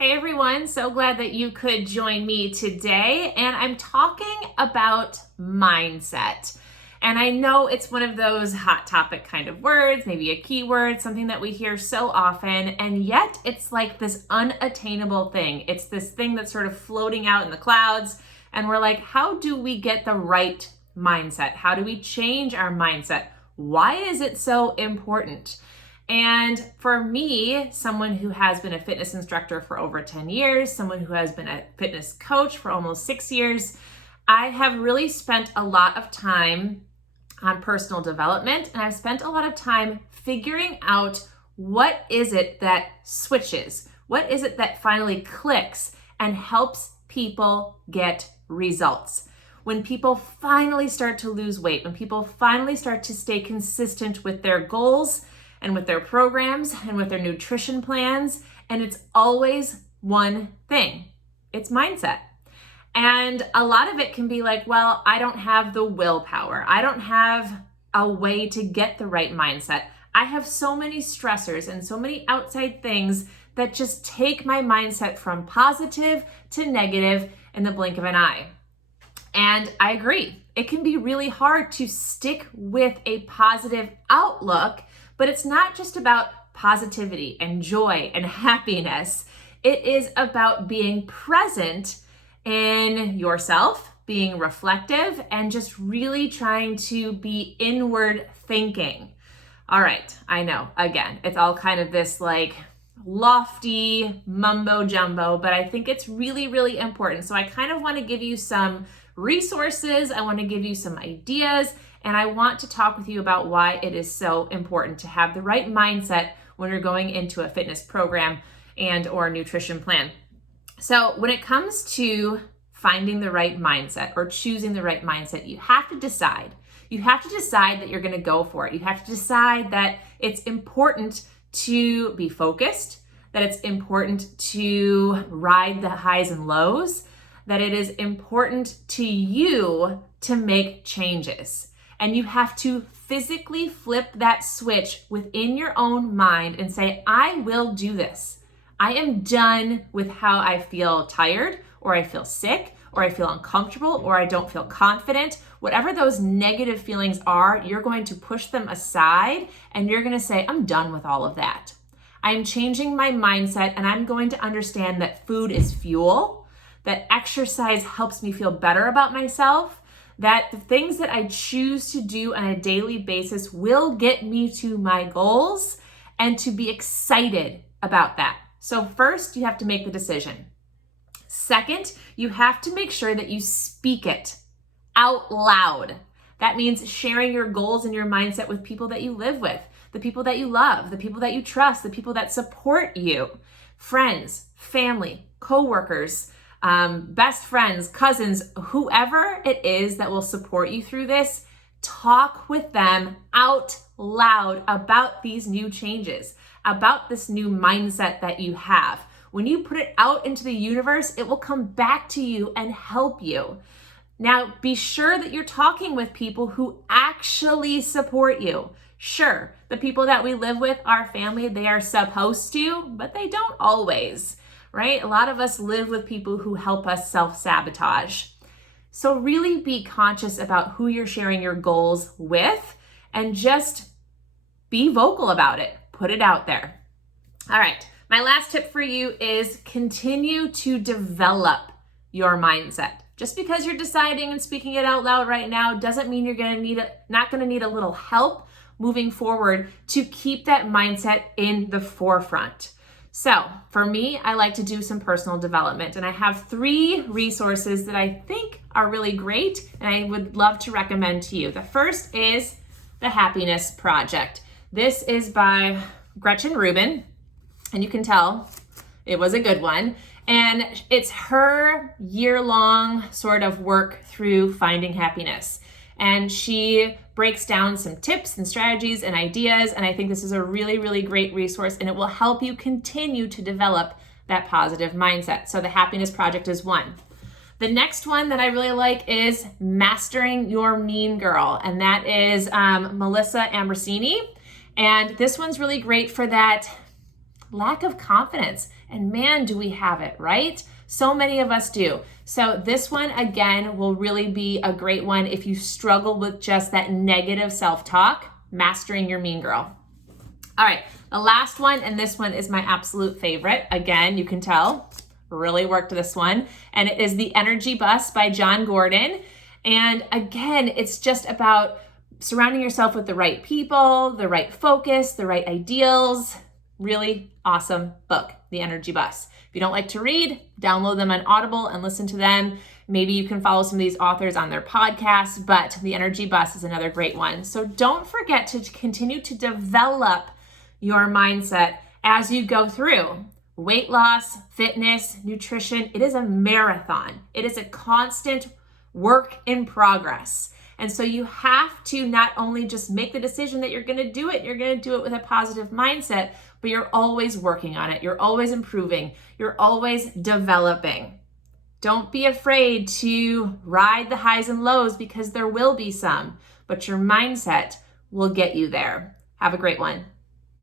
Hey everyone, so glad that you could join me today. And I'm talking about mindset. And I know it's one of those hot topic kind of words, maybe a keyword, something that we hear so often, and yet it's like this unattainable thing. It's this thing that's sort of floating out in the clouds, and we're like, how do we get the right mindset? How do we change our mindset? Why is it so important? And for me, someone who has been a fitness instructor for over 10 years, someone who has been a fitness coach for almost 6 years, I have really spent a lot of time on personal development, and I've spent a lot of time figuring out what is it that switches, what is it that finally clicks and helps people get results. When people finally start to lose weight, when people finally start to stay consistent with their goals and with their programs and with their nutrition plans, and it's always one thing, it's mindset. And a lot of it can be like, well, I don't have the willpower. I don't have a way to get the right mindset. I have so many stressors and so many outside things that just take my mindset from positive to negative in the blink of an eye. And I agree, it can be really hard to stick with a positive outlook, but it's not just about positivity and joy and happiness. It is about being present in yourself, being reflective, and just really trying to be inward thinking. All right, I know, again, it's all kind of this like lofty mumbo jumbo, but I think it's really, really important. So I kind of want to give you some resources, I want to give you some ideas, and I want to talk with you about why it is so important to have the right mindset when you're going into a fitness program and or nutrition plan. So when it comes to finding the right mindset or choosing the right mindset, you have to decide. You have to decide that you're going to go for it. You have to decide that it's important to be focused, that it's important to ride the highs and lows, that it is important to you to make changes. And you have to physically flip that switch within your own mind and say, I will do this. I am done with how I feel tired, or I feel sick, or I feel uncomfortable, or I don't feel confident. Whatever those negative feelings are, you're going to push them aside and you're going to say, I'm done with all of that. I'm changing my mindset, and I'm going to understand that food is fuel, that exercise helps me feel better about myself, that the things that I choose to do on a daily basis will get me to my goals, and to be excited about that. So first, you have to make the decision. Second, you have to make sure that you speak it out loud. That means sharing your goals and your mindset with people that you live with, the people that you love, the people that you trust, the people that support you, friends, family, coworkers, best friends, cousins, whoever it is that will support you through this. Talk with them out loud about these new changes, about this new mindset that you have. When you put it out into the universe, it will come back to you and help you. Now, be sure that you're talking with people who actually support you. Sure, the people that we live with, our family, they are supposed to, but they don't always, right? A lot of us live with people who help us self-sabotage. So really be conscious about who you're sharing your goals with, and just be vocal about it. Put it out there. All right, my last tip for you is continue to develop your mindset. Just because you're deciding and speaking it out loud right now doesn't mean you're not going to need a little help moving forward to keep that mindset in the forefront. So for me, I like to do some personal development, and I have 3 resources that I think are really great and I would love to recommend to you. The first is the Happiness Project. This is by Gretchen Rubin, and you can tell it was a good one. And it's her year-long sort of work through finding happiness. And she breaks down some tips and strategies and ideas. And I think this is a really, really great resource, and it will help you continue to develop that positive mindset. So the Happiness Project is one. The next one that I really like is Mastering Your Mean Girl. And that is Melissa Ambrosini. And this one's really great for that lack of confidence And man, do we have it, right? So many of us do. So this one, again, will really be a great one if you struggle with just that negative self-talk, mastering your mean girl. All right, the last one, and this one is my absolute favorite. Again, you can tell, really worked this one. And it is The Energy Bus by John Gordon. And again, it's just about surrounding yourself with the right people, the right focus, the right ideals. Really awesome book, The Energy Bus. If you don't like to read, download them on Audible and listen to them. Maybe you can follow some of these authors on their podcasts, but The Energy Bus is another great one. So don't forget to continue to develop your mindset as you go through weight loss, fitness, nutrition. It is a marathon. It is a constant work in progress. And so you have to not only just make the decision that you're going to do it with a positive mindset, but you're always working on it. You're always improving. You're always developing. Don't be afraid to ride the highs and lows because there will be some, but your mindset will get you there. Have a great one.